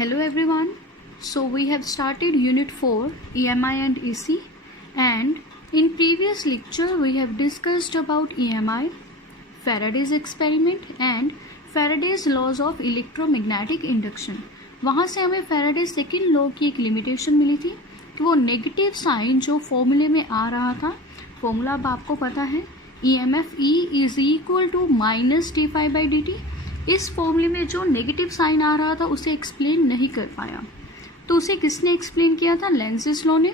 Hello everyone. So we have started Unit 4 EMI and AC, and in previous lecture we have discussed about EMI, Faraday's experiment and Faraday's laws of electromagnetic induction. वहाँ से हमें Faraday second law की एक limitation मिली थी कि वो negative sign जो फॉर्मूले में आ रहा था, फॉर्मूला अब आपको पता है EMF E is equal to minus d∅dt। इस फॉर्मूले में जो नेगेटिव साइन आ रहा था उसे एक्सप्लेन नहीं कर पाया, तो उसे किसने एक्सप्लेन किया था? लेंज़ेस लॉ ने।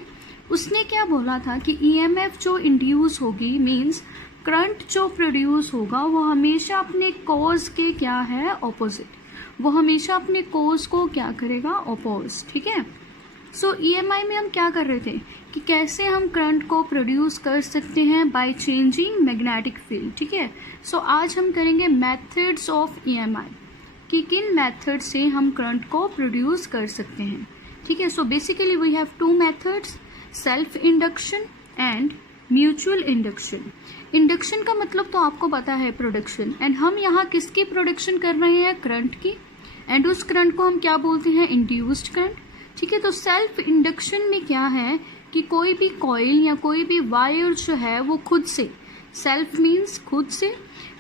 उसने क्या बोला था कि EMF जो इंड्यूस होगी मीन्स करंट जो प्रोड्यूस होगा वो हमेशा अपने कॉज के क्या है? ऑपोजिट। वो हमेशा अपने कॉज को क्या करेगा? ऑपोज। ठीक है। सो EMI में हम क्या कर रहे थे कि कैसे हम करंट को प्रोड्यूस कर सकते हैं बाय चेंजिंग मैग्नेटिक फील्ड। ठीक है। सो आज हम करेंगे मेथड्स ऑफ EMI कि किन मेथड से हम करंट को प्रोड्यूस कर सकते हैं। ठीक है। So basically we have two methods, self induction and mutual induction. Induction का मतलब तो आपको पता है प्रोडक्शन, एंड हम यहाँ किसकी प्रोडक्शन कर रहे हैं? करंट की, एंड उस करंट को हम क्या बोलते हैं? Induced current. ठीक है। तो सेल्फ इंडक्शन में क्या है कि कोई भी कॉइल या कोई भी वायर जो है वो खुद से, सेल्फ मीन्स खुद से,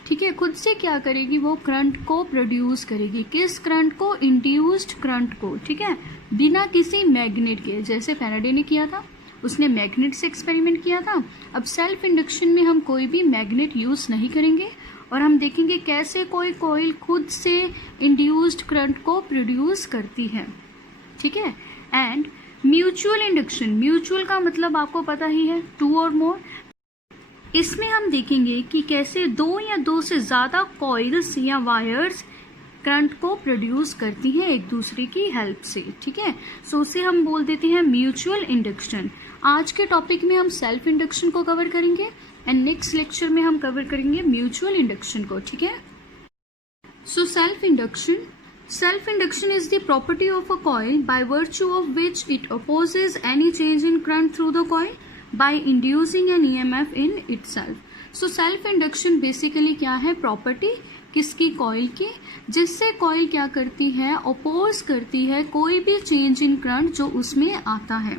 ठीक है, खुद से क्या करेगी? वो करंट को प्रोड्यूस करेगी। किस करंट को? इंड्यूस्ड करंट को। ठीक है। बिना किसी मैग्नेट के, जैसे फैराडे ने किया था, उसने मैग्नेट से एक्सपेरिमेंट किया था। अब सेल्फ इंडक्शन में हम कोई भी मैग्नेट यूज नहीं करेंगे और हम देखेंगे कैसे कोई कॉइल खुद से इंड्यूस्ड करंट को प्रोड्यूस करती है। ठीक है। एंड म्यूचुअल इंडक्शन, म्यूचुअल का मतलब आपको पता ही है, टू और मोर। इसमें हम देखेंगे कि कैसे दो या दो से ज्यादा कॉइल्स या वायर्स करंट को प्रोड्यूस करती हैं एक दूसरे की हेल्प से। ठीक है। सो उसे हम बोल देते हैं म्यूचुअल इंडक्शन। आज के टॉपिक में हम सेल्फ इंडक्शन को कवर करेंगे एंड नेक्स्ट लेक्चर में हम कवर करेंगे म्यूचुअल इंडक्शन को। ठीक है। So self induction, self induction is the property of a coil by virtue of which it opposes any change in current through the coil by inducing an EMF in itself. So self induction basically क्या है? Property किसकी? Coil की, जिससे coil क्या करती है? Oppose करती है कोई भी चेंज इन करंट जो उसमें आता है।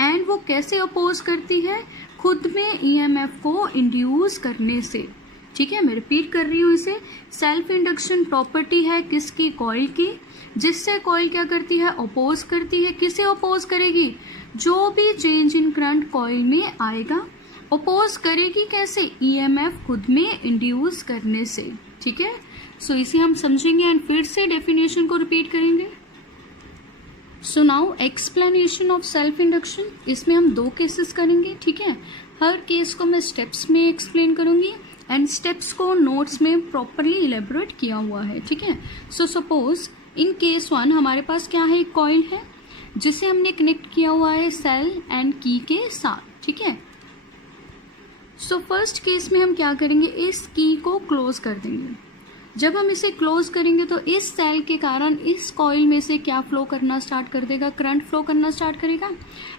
एंड वो कैसे अपोज करती है? खुद में EMF को इंड्यूस करने से। ठीक है। मैं रिपीट कर रही हूँ इसे। सेल्फ इंडक्शन प्रॉपर्टी है किसकी? कॉइल की, जिससे कॉइल क्या करती है? अपोज करती है। किसे अपोज करेगी? जो भी चेंज इन करंट कॉइल में आएगा। अपोज करेगी कैसे? EMF खुद में इंड्यूस करने से। ठीक है। सो इसे हम समझेंगे एंड फिर से डेफिनेशन को रिपीट करेंगे। So now explanation of self induction. इसमें हम दो केसेस करेंगे। ठीक है। हर केस को मैं स्टेप्स में एक्सप्लेन करूंगी एंड स्टेप्स को नोट्स में प्रॉपरली इलेबोरेट किया हुआ है। ठीक है। सो सपोज इन केस 1 हमारे पास क्या है? एक कॉइल है जिसे हमने कनेक्ट किया हुआ है सेल एंड की के साथ। ठीक है। सो फर्स्ट केस में हम क्या करेंगे? इस की को क्लोज कर देंगे। जब हम इसे क्लोज करेंगे तो इस सेल के कारण इस कॉइल में से क्या फ्लो करना स्टार्ट कर देगा? करंट फ्लो करना स्टार्ट करेगा।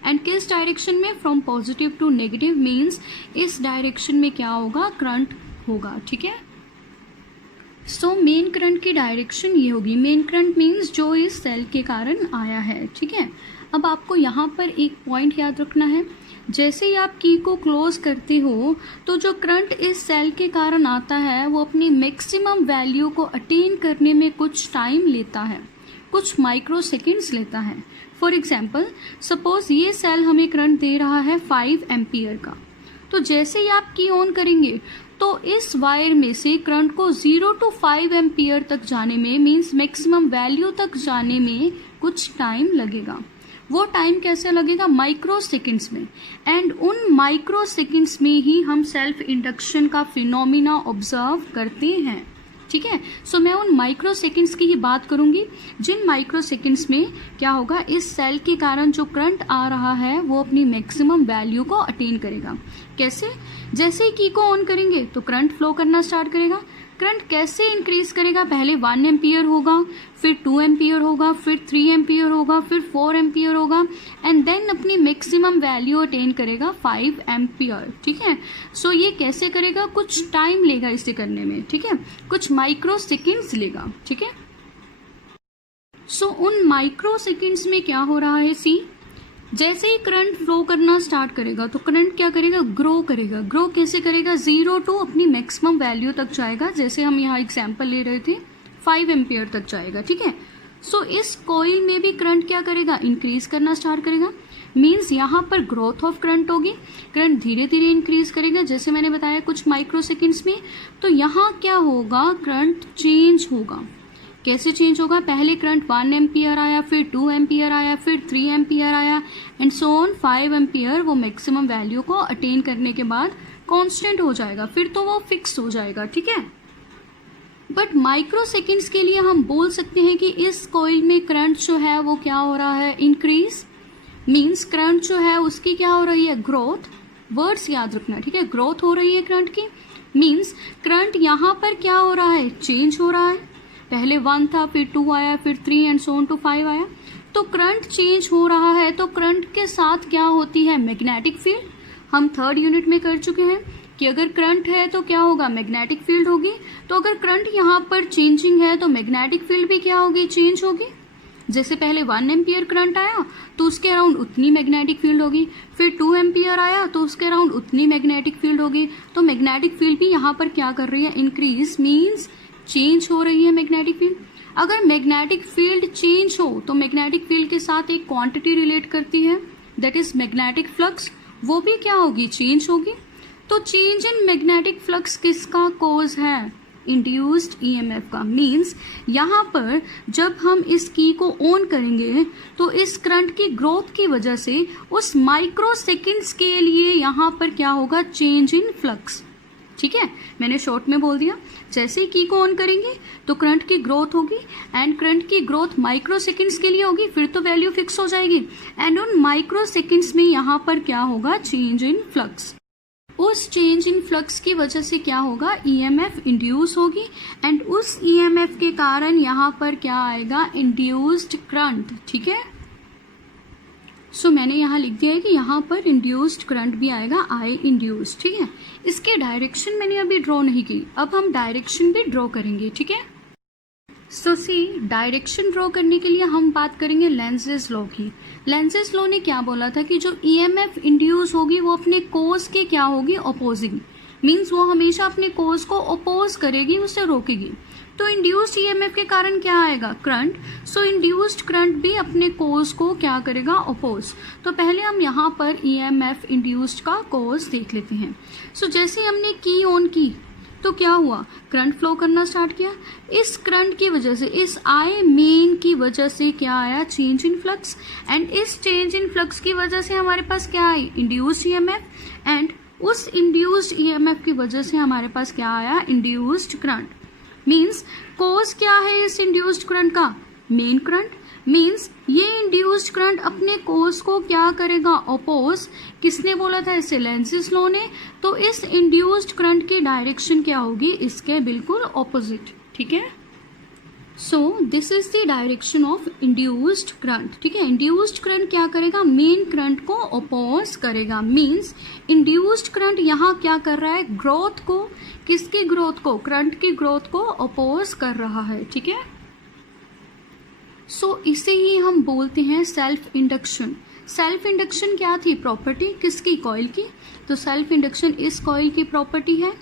एंड किस डायरेक्शन में? From positive to negative, means इस डायरेक्शन में क्या होगा? करंट होगा। ठीक है। सो मेन करंट की डायरेक्शन ये होगी। मेन करंट मीन्स जो इस सेल के कारण आया है। ठीक है। अब आपको यहाँ पर एक पॉइंट याद रखना है, जैसे ही आप की को क्लोज करते हो तो जो करंट इस सेल के कारण आता है वो अपनी मैक्सिमम वैल्यू को अटेन करने में कुछ टाइम लेता है, कुछ माइक्रो सेकेंड्स लेता है। फॉर एग्जाम्पल सपोज ये सेल हमें करंट दे रहा है 5 एम्पियर का, तो जैसे ही आप की ऑन करेंगे तो इस वायर में से करंट को 0 to 5 एम्पियर तक जाने में, मीन्स मैक्सिमम वैल्यू तक जाने में कुछ टाइम लगेगा। वो टाइम कैसे लगेगा? माइक्रो सेकेंड्स में। एंड उन माइक्रो सेकेंड्स में ही हम सेल्फ इंडक्शन का फिनोमिना ऑब्जर्व करते हैं। ठीक है। सो मैं उन माइक्रो सेकेंड्स की ही बात करूंगी जिन माइक्रो सेकेंड्स में क्या होगा? इस सेल के कारण जो करंट आ रहा है वो अपनी मैक्सिमम वैल्यू को अटेन करेगा। कैसे? जैसे ही की को ऑन करेंगे तो करंट फ्लो करना स्टार्ट करेगा। करंट कैसे इंक्रीज करेगा? पहले 1 एम्पियर होगा, फिर 2 एम्पियर होगा, फिर 3 एम्पियर होगा, फिर 4 एम्पियर होगा, एंड देन अपनी मैक्सिमम वैल्यू अटेन करेगा 5 एम्पियर। ठीक है। सो ये कैसे करेगा? कुछ टाइम लेगा इसे करने में। ठीक है। कुछ माइक्रो सेकेंड्स लेगा। ठीक है। सो उन माइक्रो सेकेंड्स में क्या हो रहा है, सी जैसे ही करंट फ्लो करना स्टार्ट करेगा तो करंट क्या करेगा, ग्रो करेगा। ग्रो कैसे करेगा, 0 टू अपनी मैक्सिमम वैल्यू तक जाएगा। जैसे हम यहाँ एग्जांपल ले रहे थे 5 एम्पियर तक जाएगा, ठीक है। सो इस कॉइल में भी करंट क्या करेगा, इंक्रीज करना स्टार्ट करेगा। मीन्स यहाँ पर ग्रोथ ऑफ करंट होगी, करंट धीरे धीरे इंक्रीज करेगा जैसे मैंने बताया कुछ माइक्रो सेकेंड्स में। तो यहाँ क्या होगा, करंट चेंज होगा। कैसे चेंज होगा, पहले करंट 1 एम्पियर आया, फिर 2 एम्पियर आया, फिर 3 एम्पियर आया एंड सो ऑन 5 एम्पियर वो मैक्सिमम वैल्यू को अटेन करने के बाद कांस्टेंट हो जाएगा, फिर तो वो फिक्स हो जाएगा, ठीक है। बट माइक्रो सेकेंड्स के लिए हम बोल सकते हैं कि इस कॉइल में करंट जो है वो क्या हो रहा है, इंक्रीज। मीन्स करंट जो है उसकी क्या हो रही है, ग्रोथ। वर्ड्स याद रखना, ठीक है, ग्रोथ हो रही है करंट की। मीन्स करंट यहाँ पर क्या हो रहा है, चेंज हो रहा है। पहले 1 था, फिर 2 आया, फिर 3 एंड सो ऑन टू 5 आया। तो करंट चेंज हो रहा है, तो करंट के साथ क्या होती है, मैग्नेटिक फील्ड। हम 3rd यूनिट में कर चुके हैं कि अगर करंट है तो क्या होगा, मैग्नेटिक फील्ड होगी। तो अगर करंट यहाँ पर चेंजिंग है तो मैग्नेटिक फील्ड भी क्या होगी, चेंज होगी। जैसे पहले 1 एम्पियर करंट आया तो उसके अराउंड उतनी मैग्नेटिक फील्ड होगी, फिर 2 एम्पियर आया तो उसके अराउंड उतनी मैग्नेटिक फील्ड होगी। तो मैग्नेटिक फील्ड भी यहाँ पर क्या कर रही है, इंक्रीज। मीन्स चेंज हो रही है मैग्नेटिक फील्ड। अगर मैग्नेटिक फील्ड चेंज हो तो मैग्नेटिक फील्ड के साथ एक क्वांटिटी रिलेट करती है, दैट इज मैग्नेटिक फ्लक्स, वो भी क्या होगी, चेंज होगी। तो चेंज इन मैग्नेटिक फ्लक्स किसका कॉज है, इंड्यूस्ड ईएमएफ का। मीन्स यहाँ पर जब हम इस की को ऑन करेंगे तो इस करंट की ग्रोथ की वजह से उस माइक्रो सेकेंड्स के लिए यहाँ पर क्या होगा, चेंज इन फ्लक्स, ठीक है। मैंने शॉर्ट में बोल दिया, जैसे ही की को ऑन करेंगे तो करंट की ग्रोथ होगी एंड करंट की ग्रोथ माइक्रो सेकेंड्स के लिए होगी, फिर तो वैल्यू फिक्स हो जाएगी एंड उन माइक्रो सेकेंड्स में यहाँ पर क्या होगा, चेंज इन फ्लक्स। उस चेंज इन फ्लक्स की वजह से क्या होगा, ईएमएफ इंड्यूस होगी एंड उस ईएमएफ के कारण यहाँ पर क्या आएगा, इंड्यूस्ड करंट, ठीक है। सो मैंने यहाँ लिख दिया है कि यहाँ पर इंड्यूस्ड करंट भी आएगा, आई इंड्यूस्ड, ठीक है। इसके डायरेक्शन मैंने अभी ड्रॉ नहीं की, अब हम डायरेक्शन भी ड्रॉ करेंगे, ठीक है। सो सी डायरेक्शन ड्रॉ करने के लिए हम बात करेंगे लेंजेस लॉ की। लेंजेस लॉ ने क्या बोला था कि जो ईएमएफ इंड्यूस होगी वो अपने कोस के क्या होगी, अपोजिंग। मीन्स वो हमेशा अपने कोस को अपोज करेगी, उसे रोकेगी। तो इंड्यूस्ड ईएमएफ के कारण क्या आएगा, करंट। सो इंड्यूस्ड करंट भी अपने कोस को क्या करेगा, अपोज। तो पहले हम यहाँ पर ईएमएफ इंड्यूस्ड का कोस देख लेते हैं। सो जैसे हमने की ऑन की तो क्या हुआ, करंट फ्लो करना स्टार्ट किया। इस करंट की वजह से, इस आई मेन की वजह से क्या आया, चेंज इन फ्लक्स एंड इस चेंज इन फ्लक्स की वजह से हमारे पास क्या आई, इंड्यूस्ड ईएमएफ एंड उस इंड्यूस्ड ईएमएफ की वजह से हमारे पास क्या आया, इंड्यूस्ड करंट। मीन्स कोस क्या है इस इंड्यूस्ड करंट का, मेन करंट। मीन्स ये इंड्यूस्ड करंट अपने कोस को क्या करेगा, अपोज। किसने बोला था इसे, लेंजेस लॉ ने। तो इस इंड्यूस्ड करंट की डायरेक्शन क्या होगी, इसके बिल्कुल ऑपोजिट, ठीक है। So this is the direction of induced current, ठीक है। इंड्यूस्ड करंट क्या करेगा, मेन करंट को अपोज करेगा। मीन्स इंड्यूस्ड करंट यहाँ क्या कर रहा है, ग्रोथ को, किसकी ग्रोथ को, करंट की ग्रोथ को अपोज कर रहा है, ठीक है। सो इसे ही हम बोलते हैं सेल्फ इंडक्शन। सेल्फ इंडक्शन क्या थी, प्रॉपर्टी किसकी, कॉइल की। तो सेल्फ इंडक्शन इस कॉइल की प्रॉपर्टी है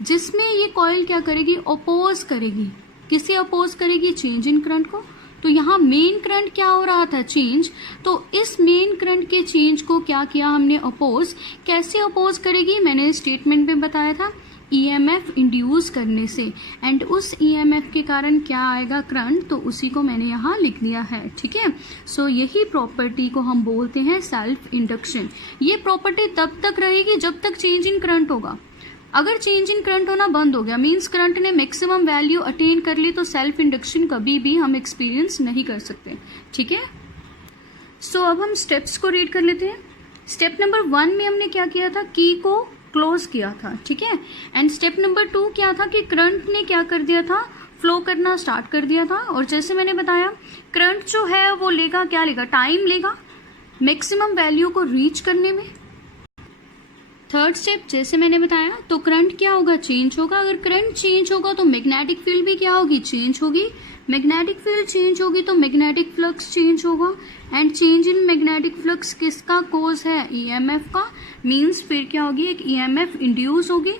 जिसमें ये कॉइल क्या करेगी, अपोज करेगी। किसे अपोज करेगी, चेंज इन करंट को। तो यहाँ मेन करंट क्या हो रहा था, चेंज। तो इस मेन करंट के चेंज को क्या किया हमने, अपोज। कैसे अपोज करेगी, मैंने स्टेटमेंट में बताया था, ईएमएफ इंड्यूस करने से एंड उस ईएमएफ के कारण क्या आएगा, करंट। तो उसी को मैंने यहाँ लिख दिया है, ठीक है। सो यही प्रॉपर्टी को हम बोलते हैं सेल्फ इंडक्शन। ये प्रॉपर्टी तब तक रहेगी जब तक चेंज इन करंट होगा। अगर चेंज इन करंट होना बंद हो गया, मीन्स करंट ने मैक्सिमम वैल्यू अटेन कर ली, तो सेल्फ इंडक्शन कभी भी हम एक्सपीरियंस नहीं कर सकते, ठीक है। सो अब हम स्टेप्स को रीड कर लेते हैं। स्टेप नंबर 1 में हमने क्या किया था, की को क्लोज किया था, ठीक है। एंड स्टेप नंबर 2 क्या था कि करंट ने क्या कर दिया था, फ्लो करना स्टार्ट कर दिया था। और जैसे मैंने बताया, करंट जो है वो लेगा, क्या लेगा, टाइम लेगा मैक्सिमम वैल्यू को रीच करने में। थर्ड स्टेप जैसे मैंने बताया, तो करंट क्या होगा, चेंज होगा। अगर करंट चेंज होगा तो मैग्नेटिक फील्ड भी क्या होगी, चेंज होगी। मैग्नेटिक फील्ड चेंज होगी तो मैग्नेटिक फ्लक्स चेंज होगा, and change in magnetic flux किसका कॉज है? ईएमएफ का। मींस फिर क्या होगी? एक ईएमएफ इंड्यूस होगी,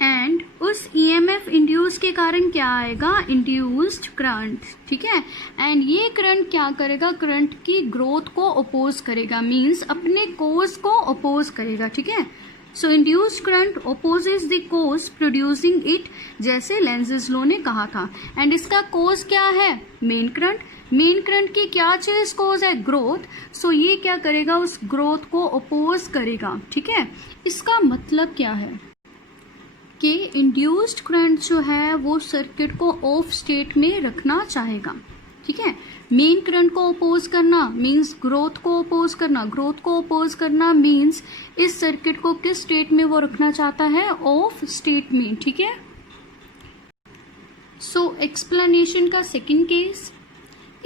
एंड उस ईएमएफ इंड्यूस के कारण क्या आएगा? Induced current. ठीक है, एंड ये करंट क्या करेगा? करंट की ग्रोथ को अपोज करेगा, मींस अपने कोज को अपोज करेगा। ठीक है, so induced current opposes the cause producing it, जैसे लेंज़ेस लॉ ने कहा था। एंड इसका कोज क्या है? Main current. मेन करंट की क्या चीज कोज है? ग्रोथ। सो ये क्या करेगा? उस ग्रोथ को अपोज करेगा। ठीक है, इसका मतलब क्या है कि इंड्यूस्ड करंट जो है वो सर्किट को ऑफ स्टेट में रखना चाहेगा। ठीक है, मेन करंट को अपोज करना मींस ग्रोथ को अपोज करना, ग्रोथ को अपोज करना मींस इस सर्किट को किस स्टेट में वो रखना चाहता है? ऑफ स्टेट में। ठीक है, सो एक्सप्लेनेशन का सेकंड केस,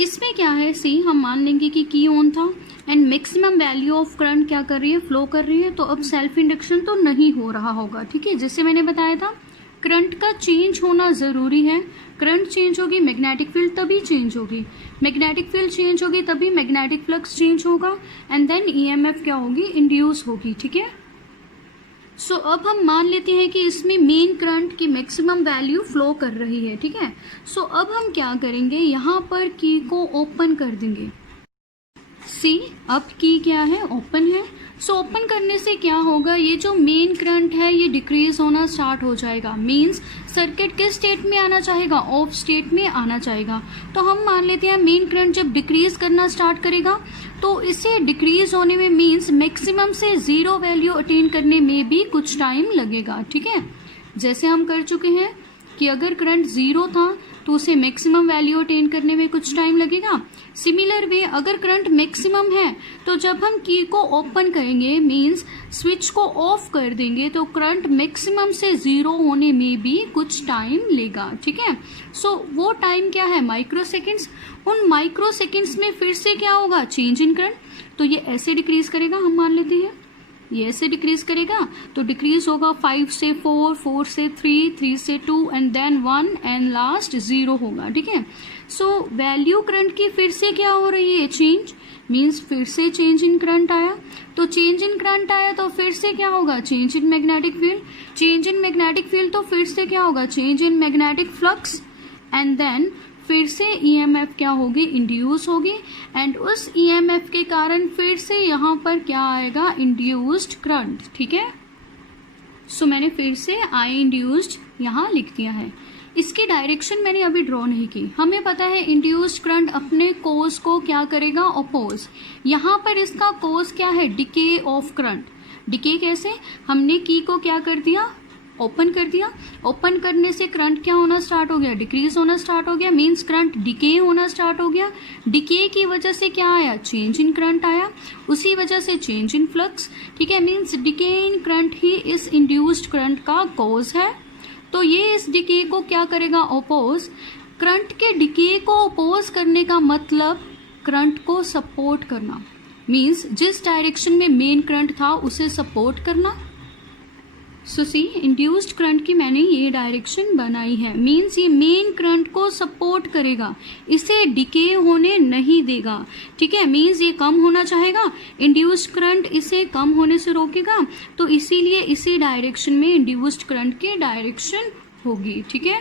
इसमें क्या है? सी, हम मान लेंगे कि की ऑन था and maximum value of current क्या कर रही है? फ्लो कर रही है, तो अब सेल्फ इंडक्शन तो नहीं हो रहा होगा। ठीक है, जैसे मैंने बताया था करंट का चेंज होना जरूरी है। करंट चेंज होगी, मैग्नेटिक फील्ड तभी चेंज होगी, मैग्नेटिक फील्ड चेंज होगी तभी मैग्नेटिक फ्लक्स चेंज होगा, एंड देन ईएमएफ क्या होगी? इंड्यूस होगी। ठीक है, सो अब हम मान लेते हैं कि इसमें मेन करंट की मैक्सिमम वैल्यू फ्लो कर रही है। ठीक है, सो अब हम क्या करेंगे? यहाँ पर की को ओपन कर देंगे। सी, अब की क्या है? ओपन है। सो ओपन करने से क्या होगा? ये जो मेन करंट है ये डिक्रीज होना स्टार्ट हो जाएगा, मींस सर्किट किस स्टेट में आना चाहेगा? ऑफ स्टेट में आना चाहेगा। तो हम मान लेते हैं मेन करंट जब डिक्रीज करना स्टार्ट करेगा तो इसे डिक्रीज होने में मींस मैक्सिमम से जीरो वैल्यू अटेन करने में भी कुछ टाइम लगेगा। ठीक है, जैसे हम कर चुके हैं कि अगर करंट जीरो था तो उसे मैक्सिमम वैल्यू अटेन करने में कुछ टाइम लगेगा। सिमिलर वे अगर करंट मैक्सिमम है तो जब हम की को ओपन करेंगे मींस स्विच को ऑफ कर देंगे तो करंट मैक्सिमम से जीरो होने में भी कुछ टाइम लेगा। ठीक है, सो वो टाइम क्या है? Micro seconds. उन माइक्रो सेकेंड्स में फिर से क्या होगा? चेंज इन करंट। तो ये ऐसे डिक्रीज करेगा, हम मान लेते हैं ये ऐसे डिक्रीज करेगा, तो डिक्रीज होगा 5 से 4, 4 से 3, 3 से 2 एंड देन 1 एंड लास्ट 0 होगा। ठीक है, सो वैल्यू करंट की फिर से क्या हो रही है? चेंज, मींस फिर से चेंज इन करंट आया, तो चेंज इन करंट आया तो फिर से क्या होगा? Change in magnetic field. Change in magnetic field तो फिर से क्या होगा? Change in magnetic flux, and then फिर से ईएमएफ क्या होगी? इंड्यूस होगी, एंड उस ईएमएफ के कारण फिर से यहाँ पर क्या आएगा? Induced current. ठीक है, सो मैंने फिर से आई इंड्यूस्ड यहाँ लिख दिया है। इसकी डायरेक्शन मैंने अभी ड्रॉ नहीं की। हमें पता है इंड्यूस्ड करंट अपने कोज को क्या करेगा? अपोज। यहाँ पर इसका कोज क्या है? Decay of current. डिके कैसे? हमने की को क्या कर दिया? ओपन कर दिया। ओपन करने से करंट क्या होना स्टार्ट हो गया? डिक्रीज होना स्टार्ट हो गया, मींस करंट डिके होना स्टार्ट हो गया। डिके की वजह से क्या आया? चेंज इन करंट आया, उसी वजह से चेंज इन फ्लक्स। ठीक है, मींस डिके इन करंट ही इस इंड्यूस्ड करंट का कॉज है। तो ये इस डिके को क्या करेगा? अपोज। करंट के डिके को अपोज करने का मतलब करंट को सपोर्ट करना, मींस जिस डायरेक्शन में मेन करंट था उसे सपोर्ट करना। सो सी, इंड्यूस्ड करंट की मैंने ये डायरेक्शन बनाई है, मींस ये मेन करंट को सपोर्ट करेगा, इसे डिके होने नहीं देगा। ठीक है, मींस ये कम होना चाहेगा, इंड्यूस्ड करंट इसे कम होने से रोकेगा, तो इसीलिए इसी डायरेक्शन में इंड्यूस्ड करंट की डायरेक्शन होगी। ठीक है,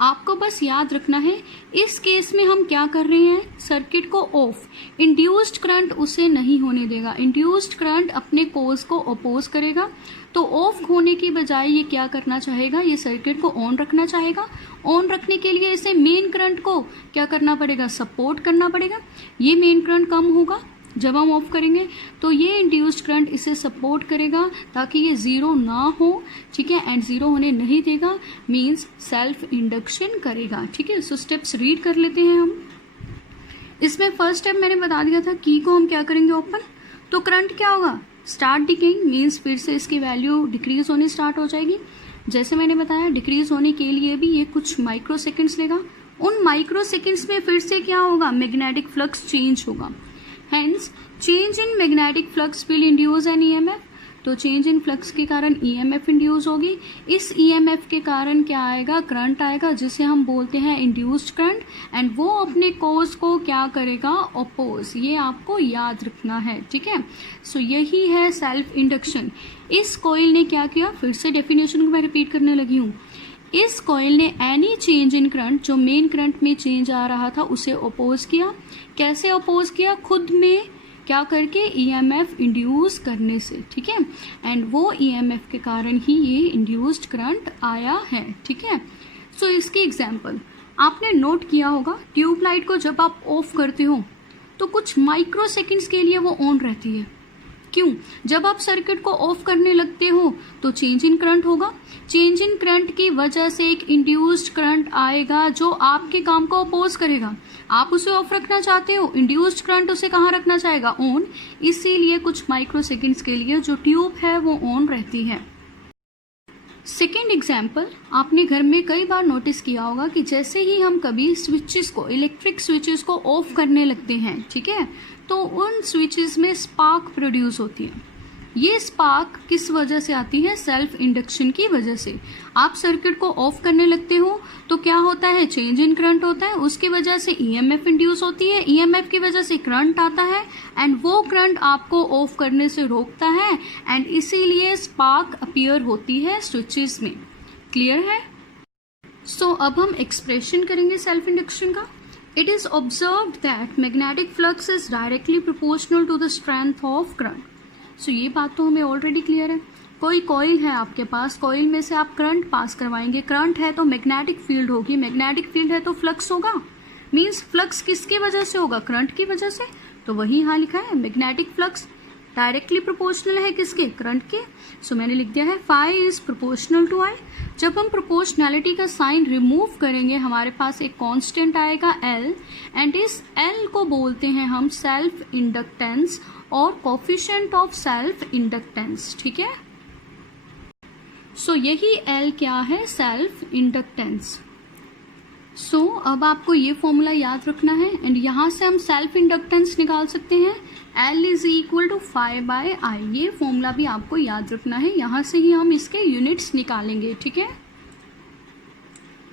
आपको बस याद रखना है इस केस में हम क्या कर रहे हैं? सर्किट को ऑफ, इंड्यूस्ड करंट उसे नहीं होने देगा, इंड्यूस्ड करंट अपने कोज को अपोज करेगा। तो ऑफ होने की बजाय ये क्या करना चाहेगा? ये सर्किट को ऑन रखना चाहेगा। ऑन रखने के लिए इसे मेन करंट को क्या करना पड़ेगा? सपोर्ट करना पड़ेगा। ये मेन करंट कम होगा जब हम ऑफ करेंगे, तो ये इंड्यूस्ड करंट इसे सपोर्ट करेगा ताकि ये जीरो ना हो। ठीक है, एंड जीरो होने नहीं देगा, मींस सेल्फ इंडक्शन करेगा। ठीक है, सो स्टेप्स रीड कर लेते हैं हम। इसमें फर्स्ट स्टेप मैंने बता दिया था, की को हम क्या करेंगे? ओपन। तो करंट क्या होगा? स्टार्ट डिकेइंग, मींस फिर से इसकी वैल्यू डिक्रीज होनी स्टार्ट हो जाएगी। जैसे मैंने बताया डिक्रीज होने के लिए भी ये कुछ माइक्रो सेकेंड्स लेगा। उन माइक्रो सेकेंड्स में फिर से क्या होगा? मैग्नेटिक फ्लक्स चेंज होगा, hence change in magnetic flux will induce an EMF। तो चेंज इन फ्लक्स के कारण ईएमएफ इंड्यूस होगी। इस ईएमएफ के कारण क्या आएगा, करंट आएगा, जिसे हम बोलते हैं इंड्यूस्ड करंट, एंड वो अपने कोर्स को क्या करेगा, अपोज। ये आपको याद रखना है, ठीक है। सो यही है सेल्फ इंडक्शन। इस कॉइल ने क्या किया, फिर से डेफिनेशन को मैं रिपीट करने लगी हूँ। इस कॉइल ने एनी चेंज इन करंट, जो मेन करंट में चेंज आ रहा था, उसे अपोज किया। कैसे अपोज किया, खुद में क्या करके, ईएमएफ इंड्यूस करने से, ठीक है। एंड वो ईएमएफ के कारण ही ये इंड्यूस्ड करंट आया है, ठीक है। सो इसकी एग्जांपल आपने नोट किया होगा, ट्यूबलाइट को जब आप ऑफ करते हो तो कुछ माइक्रो सेकेंड्स के लिए वो ऑन रहती है। क्यों, जब आप सर्किट को ऑफ करने लगते हो तो चेंज इन करंट होगा। चेंज इन करंट की वजह से एक इंड्यूस्ड करंट आएगा जो आपके काम को अपोज करेगा। आप उसे ऑफ रखना चाहते हो, इंड्यूस्ड करंट उसे कहाँ रखना चाहेगा, ऑन। इसीलिए कुछ माइक्रो सेकेंड्स के लिए जो ट्यूब है वो ऑन रहती है। सेकेंड एग्जाम्पल, आपने घर में कई बार नोटिस किया होगा कि जैसे ही हम कभी स्विचेस को, इलेक्ट्रिक स्विचेस को ऑफ करने लगते हैं, ठीक है, तो उन स्विचेस में स्पार्क प्रोड्यूस होती है। ये स्पार्क किस वजह से आती है, सेल्फ इंडक्शन की वजह से। आप सर्किट को ऑफ करने लगते हो तो क्या होता है, चेंज इन करंट होता है, उसकी वजह से ईएमएफ इंड्यूस होती है, ईएमएफ की वजह से करंट आता है, एंड वो करंट आपको ऑफ करने से रोकता है, एंड इसीलिए स्पार्क अपीयर होती है स्विचेस में। क्लियर है। सो अब हम एक्सप्रेशन करेंगे सेल्फ इंडक्शन का। It is observed that magnetic flux is directly proportional to the strength of current. So ये बात तो हमें ऑलरेडी क्लियर है। कोई कॉइल है आपके पास, कॉइल में से आप करंट पास करवाएंगे, करंट है तो मैग्नेटिक फील्ड होगी, मैग्नेटिक फील्ड है तो फ्लक्स होगा। मीन्स फ्लक्स किसकी वजह से होगा, करंट की वजह से। तो वही यहाँ लिखा है, मैग्नेटिक फ्लक्स डायरेक्टली प्रोपोर्शनल है किसके, करंट के। सो मैंने लिख दिया है फाई इज प्रोपोर्शनल टू आई। जब हम प्रोपोर्शनैलिटी का साइन रिमूव करेंगे हमारे पास एक कांस्टेंट आएगा एल, एंड इस एल को बोलते हैं हम सेल्फ इंडक्टेंस और कोफिशिएंट ऑफ सेल्फ इंडक्टेंस, ठीक है। सो यही एल क्या है, सेल्फ इंडक्टेंस। सो अब आपको ये फॉर्मूला याद रखना है, एंड यहाँ से हम सेल्फ इंडक्टेंस निकाल सकते हैं, L is equal to phi by I. ये फॉर्मूला भी आपको याद रखना है, यहाँ से ही हम इसके यूनिट्स निकालेंगे, ठीक है।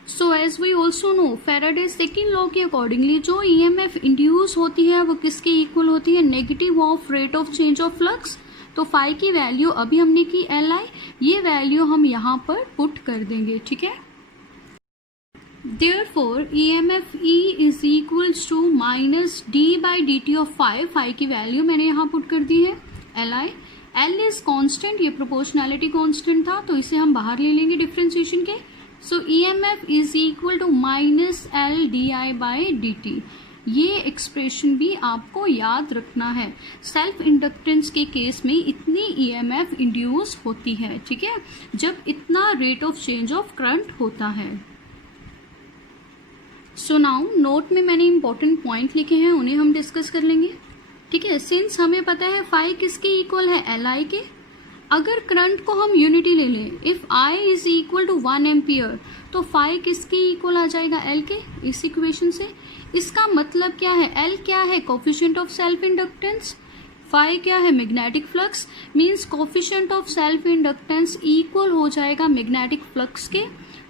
So as we also know, Faraday second law के अकॉर्डिंगली जो ईएमएफ इंड्यूस होती है वो किसके इक्वल होती है, negative of rate of change of flux. तो फाई की वैल्यू अभी हमने की एल आई, ये वैल्यू हम यहाँ पर पुट कर देंगे, ठीक है। Therefore, EMF E is equals to minus d by dt of phi की वैल्यू मैंने यहाँ पुट कर दी है Li। L is constant, ये proportionality constant था तो इसे हम बाहर ले लेंगे डिफ्रेंशिएशन के। So EMF is equal to minus L di by dt। ये एक्सप्रेशन भी आपको याद रखना है। सेल्फ इंडक्टेंस के केस में इतनी EMF इंड्यूस होती है, ठीक है, जब इतना rate of change of current होता है। सो नाउ नोट में मैंने इंपॉर्टेंट पॉइंट लिखे हैं, उन्हें हम डिस्कस कर लेंगे, ठीक है। सिंस हमें पता है फाई किसके इक्वल है, एल आई के। अगर करंट को हम यूनिटी ले लें, if I is equal to 1 ampere, तो फाई किसके इक्वल आ जाएगा, एल के, इस इक्वेशन से। इसका मतलब क्या है, एल क्या है, coefficient of self inductance, phi क्या है, magnetic flux. Means coefficient of self inductance equal हो जाएगा मैग्नेटिक फ्लक्स के।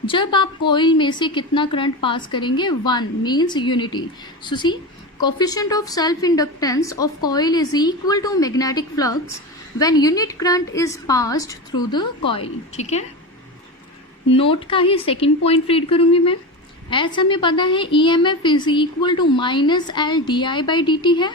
जब आप कॉइल में से कितना करंट पास करेंगे, 1, means unity. So see, coefficient of self inductance of coil is equal to magnetic flux when unit current is passed through the coil, ठीक है। नोट का ही सेकंड पॉइंट रीड करूंगी मैं। ऐसा हमें पता है EMF is equal to minus L D I by D T है,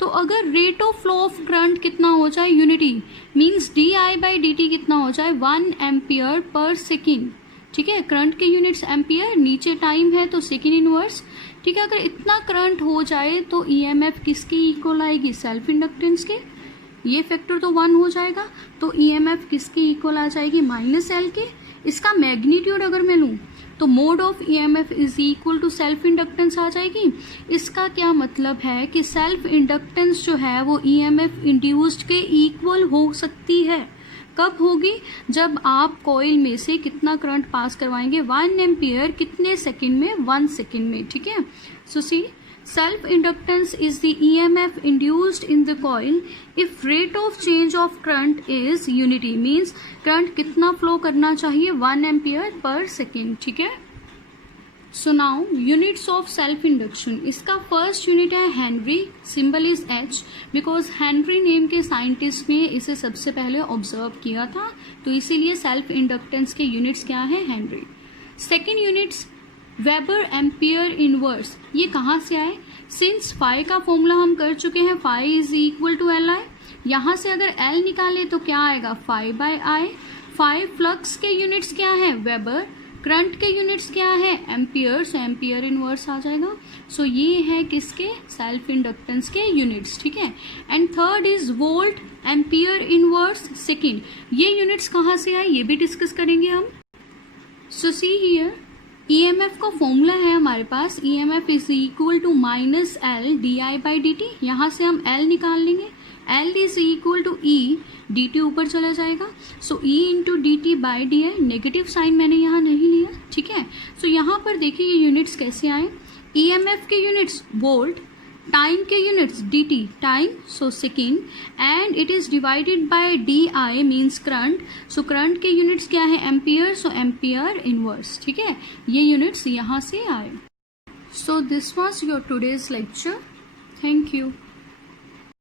तो अगर rate of flow of current कितना हो जाए, unity, means D I by D T कितना हो जाए, 1 एम्पियर पर सेकेंड, ठीक है। करंट के यूनिट्स एम्पियर, नीचे टाइम है तो सेकेंड इनवर्स, ठीक है। अगर इतना करंट हो जाए तो EMF किसकी इक्वल आएगी, सेल्फ इंडक्टेंस के। ये फैक्टर तो 1 हो जाएगा, तो EMF किसकी इक्वल आ जाएगी, माइनस एल के। इसका मैग्नीट्यूड अगर मैं लूँ तो mod of EMF is equal to self inductance आ जाएगी। इसका क्या मतलब है कि सेल्फ इंडक्टेंस जो है वो EMF इंड्यूस्ड के इक्वल हो सकती है। कब होगी, जब आप कॉइल में से कितना करंट पास करवाएंगे, 1 एम्पियर, कितने सेकंड में, 1 सेकंड में, ठीक है। सो सी, Self inductance is the EMF induced in the coil if rate of change of current is unity, means current कितना फ्लो करना चाहिए 1 एम्पियर पर सेकेंड. ठीक है. So now units of self induction. इसका फर्स्ट यूनिट है Henry, symbol is H, because Henry name के scientist ने इसे सबसे पहले ऑब्जर्व किया था, तो इसीलिए सेल्फ इंडक्टेंस के यूनिट्स क्या है, Henry. Second units weber ampere inverse. ये कहाँ से आए, सिंस फाई का फॉर्मूला हम कर चुके हैं, phi is equal to L I. यहाँ से अगर एल निकाले तो क्या आएगा, phi by I. Phi flux के यूनिट्स क्या है, वेबर. करंट के यूनिट्स क्या है, एम्पियर, सो एम्पियर इनवर्स आ जाएगा. सो ये है किसके, सेल्फ इंडक्टेंस के यूनिट्स. ठीक है. And third is volt ampere inverse second. ये यूनिट्स कहाँ से आए ये भी डिस्कस करेंगे हम. सो सी हियर, EMF का फॉर्मूला है हमारे पास, EMF is equal to minus L D I by D T. यहाँ से हम L निकाल लेंगे, L is equal to E, D T ऊपर चला जाएगा. So E into D T by D I. Negative sign मैंने यहाँ नहीं लिया. ठीक है. सो यहाँ पर देखिए ये यूनिट्स कैसे आए. EMF के यूनिट्स वोल्ट, टाइम के units dt, time, so second, and it is divided by di means current. So current के यूनिट्स क्या है, एम्पियर, सो एम्पियर इनवर्स. ठीक है. ये यूनिट्स यहाँ से आए. So this was your today's lecture. Thank you.